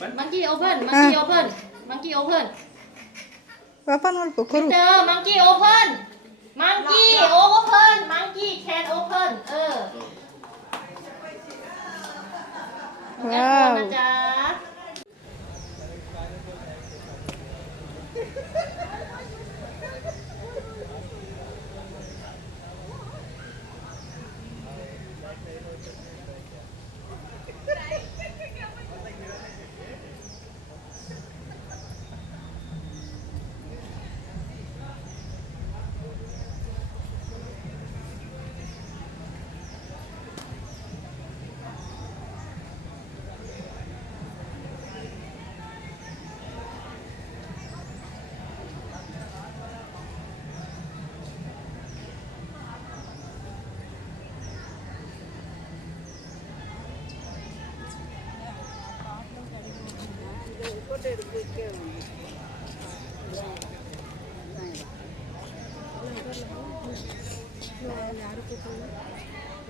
Monkey open. Monkey open. Monkey open. Papa ನೋಡ್ಕೊ ಕರು. Monkey open. Monkey open. Monkey can open. Wow. นะจ๊ะ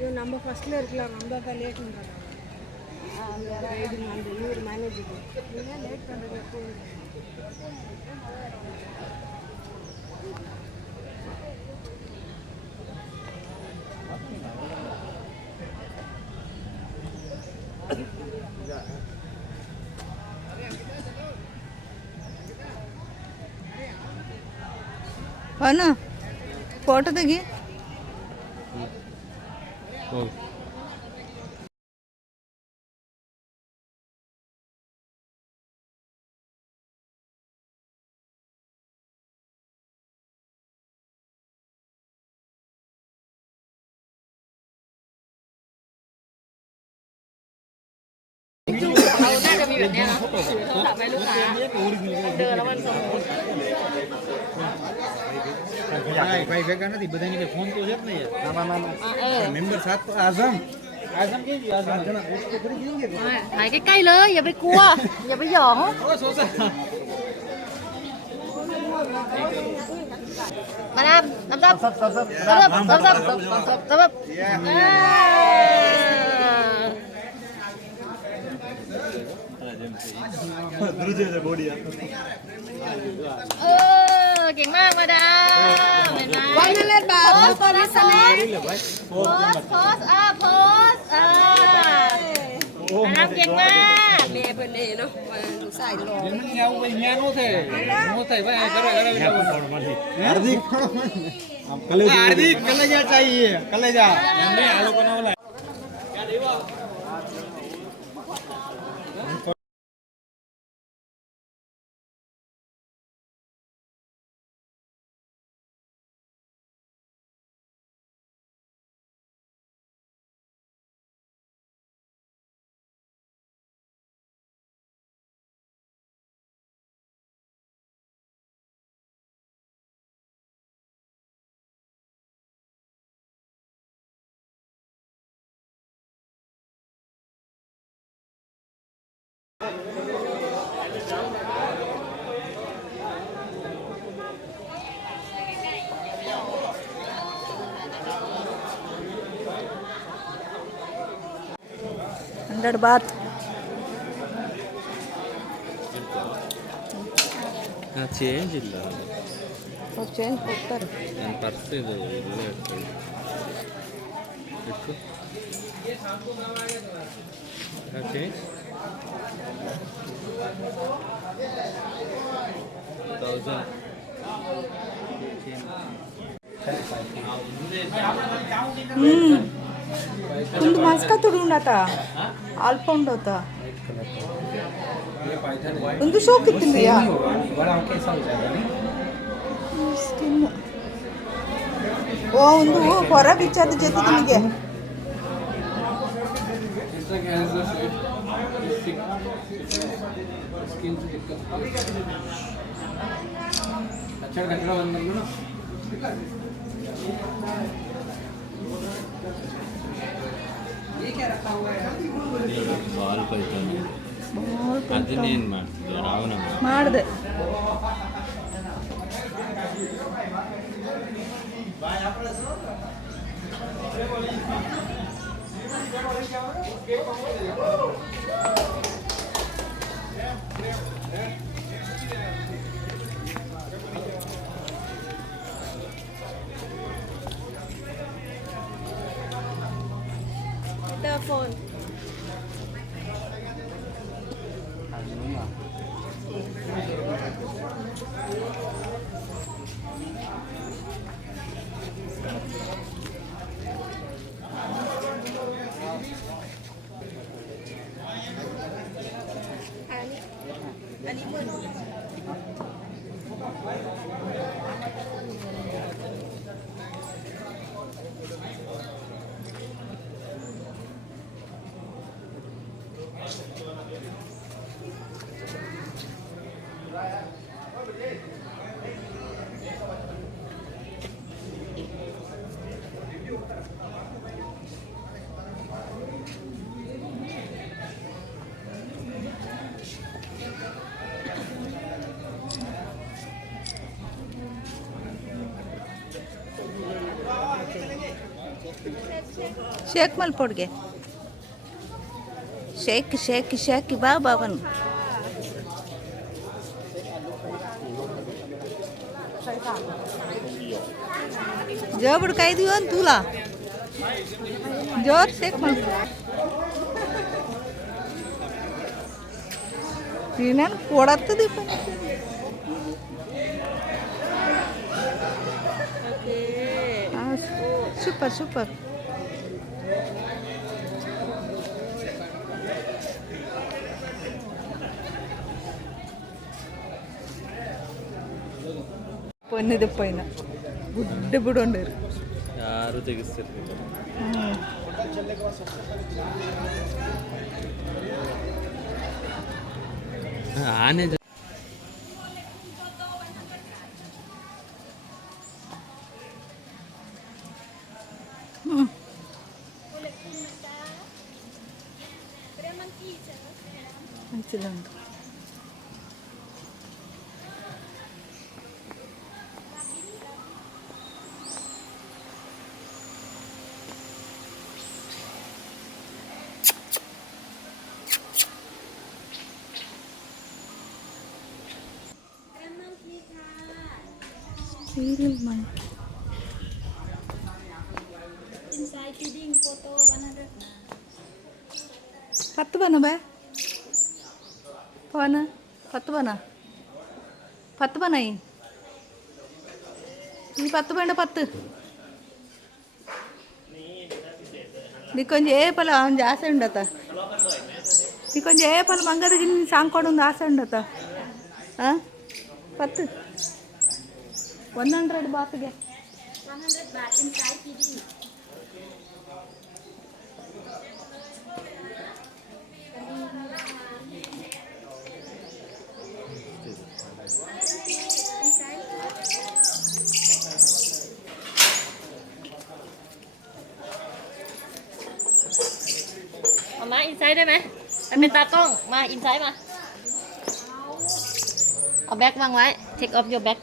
ಇವು ನಮ್ಮ ಫಸ್ಟ್ಲೇ ಇರಲಿಲ್ಲ ನಮ್ದಾಗ ಲೇಟ್ ಉಂಟಲ್ಲ ಇವ್ರು ಮ್ಯಾನೇಜ್ ಇದೆ ನೀವೇ ಲೇಟ್ ಬಂದಬೇಕು ಅಣ್ಣ ಫೋಟೋ ತೆಗಿน่าจะมีแบบนี้นะโทรศัพท์ให้ลูกค้าเดินแล้วมันส่ง ભાઈ ભેગા નથી બધાની કે ફોન તો છે જ નહીં મેમ્બર સાથ તો આઝમ આઝમ કે જી આઝમ જણા પોસ્ટ કરી દેंगे ถ่ายใกล้ๆเลยอย่าไปกลัวอย่าไปหยอง ઓ સોસા มาดามซับซับซับซับซับซับซับદ્રુજે છે બોડી เก่งมากมาดามเห็นไหม ไว้นั่นแหละบ่าว โพสโพสมาดามเก่งมาก เมย์เพิ่นเองเนาะลูกชายรอ એમને આવું કઈ ન્યા નો થાય ભાઈ કરે હાર્દિક હાર્દિક કલેજા चाहिए કલેજા એમને આ લોકો નો ಹಂಡ್ರೆಡ್ ಬಾತ್ ಚೇಂಜ್ ಇಲ್ಲ ಚೇಂಜ್ ಕೊಡ್ತಾರೆ ನನ್ನ ಪರ್ಸ್ ಇದು ಇಲ್ಲೇ ಇರ್ತದೆ ಚೇಂಜ್ 2000 तुमचं मास्का तोडून आता आलफाउंड होता ಒಂದು ಶೋಕ್ ಇತ್ತಿಲ್ಲ ಓ ಒಂದು ಹೊರ ಬಿಚ್ಚದ ಜೊತೆ ನಿಮಗೆ ಬಾಲ್ ಪೈತಾನೆ ಅದನ್ನೇನು ಮಾಡ್ತಿದ್ದೆ ರಾವಣ ಮಾಡಿದೆ ಶೇಕ್ ಮಲ್ಪೊಡ್ಗೆ ಶೇಕ್ ಶೇಕ್ ಶೇಕ್ ಬಾ ಬಾಬನ್ ಜೋಬಡ್ ಕಾಯ್ದೀವ ಅಂತೂಲ ಜೋರ್ ಶೇಕ್ ಮಲ್ ನಾನು ಕೊಡತ್ತದ ಸೂಪರ್ ಸೂಪರ್ പൊന്നത് പൈന ബുഡ് ബുഡുണ്ട് ಯಾರು ತೆಗಿಸ್ತಿರ್ಲಿಲ್ಲ. ಆನೆ മനസ്സിലുണ്ട് Serial monkey. Inside feeding photo 100. 10 bana be? Pana? 10 bana? 10 bana ini? Ini 10 bana 10. Dikonje pala anja ase undata. Dikonje pala mangada gini sangkodu ase undata. Ha? 10. 100 baht ge. 100 baht inside feeding. Mama inside ได้ไหมไปเป็นตากล้องมาอินไซด์มาเอาแบ็ควางไว้ take off your bag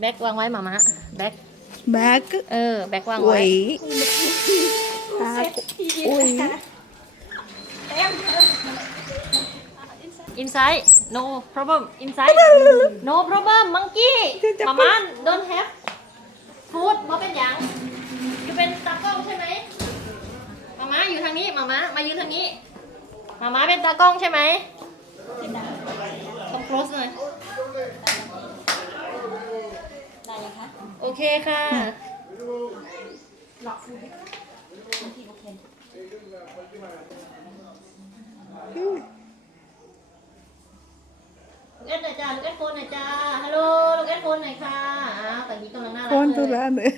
แบ็ควางไว้มาม่าแบ็ค Bag. แบ็ควางไว้ Oi. Oi. inside no problem inside no problem monkey มาม่า don't have food เพราะเป็นอย่างอยู่เป็นตากล้องใช่ไหมมาม่าอยู่ทางนี้มาม่ามายืนทางนี้มาม่าเป็นตากล้องใช่ไหมต้อง close หน่อยได้ยังคะโอเคค่ะหลอกฟูดิโอเคลูกเอ็ดหน่อยจ้าลูกเอ็ดโฟนหน่อยจ้าฮัลโหลลูกเอ็ดโฟนหน่อยค่ะตอนนี้กำลังน่ารักเลย Phone tu ra nữa.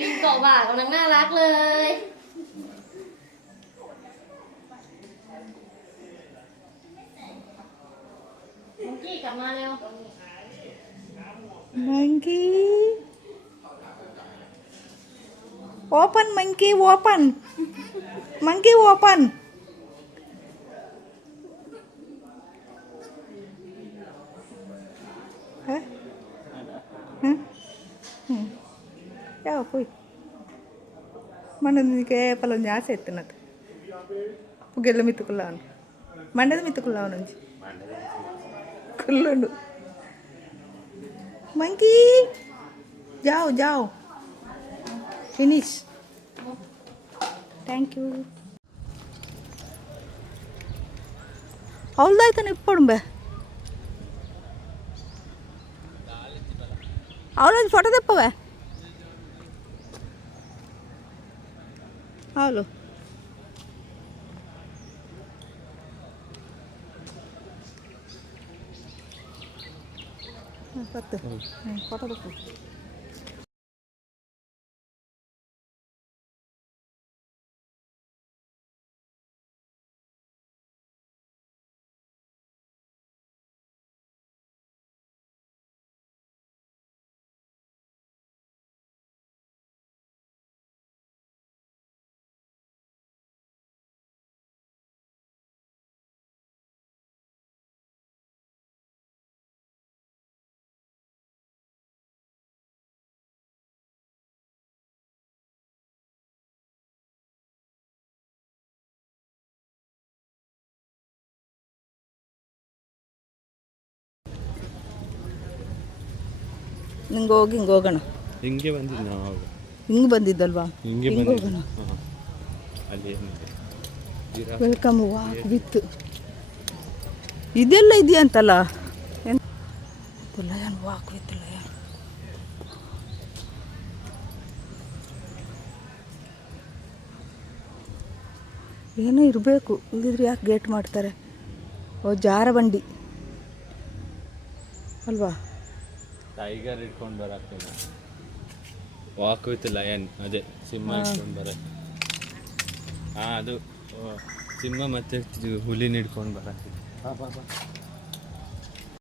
ลิงเกาะบ่ากำลังน่ารักเลยมังกี้กลับมาเร็ว Monkey. Open monkey open. Monkey open. Hah? Hah? Jauh kuy. Mana ni kayak kalau nyasa itu nak. Pugelam itu kelawan. Mana itu kelawan aja. Kelawan. Monkey. Jauh jauh. Finish. Thank you. All itu nih pun be. All foto deh be. Halo. ಪತ್ತು photo ಬೇಕು. ನಿಂಗೆ ಹೋಗಿ ಹಿಂಗೆ ಹೋಗೋಣ. ಹಿಂಗೆ ಬಂದಿದ್ದು ನಾವು ಆವಾಗ. ಹಿಂಗೆ ಬಂದಿದ್ದಲ್ವಾ? ಹಿಂಗೆ ಹಿಂಗೆ ಬಂದಿದ್ದು. ಹೋಗೋಣ. ಹಾಂ ಅಲ್ಲಿ ಏನಿದೆ ವೆಲ್ಕಮ್ ವಾಕ್ ವಿತ್ ಇದೆಲ್ಲ ಇದೆಯಾ ಅಂತಲ್ಲ ಲಯನ್ ವಾಕ್ ವಿತ್ ಲಯನ್. ಏನೋ ಇರಬೇಕು, ಇಲ್ಲದಿದ್ರೆ ಯಾಕೆ ಗೇಟ್ ಮಾಡ್ತಾರೆ? ಓ ಜಾರಬಂಡಿ ಅಲ್ವಾ? ಟೈಗರ್ ಇಟ್ಕೊಂಡು ಬರಕ್ಕೆ ವಾಕ್ ವಿತ್ ಲಯನ್, ಅದೇ ಸಿಂಹ ಇಟ್ಕೊಂಡು ಬರಕ್ಕೆ. ಹಾಂ ಅದು ಸಿಂಹ ಮತ್ತು ಹುಲಿನ ಹಿಡ್ಕೊಂಡು ಬರಕ್ಕೆ. ಬಾ ಬಾ ಬಾ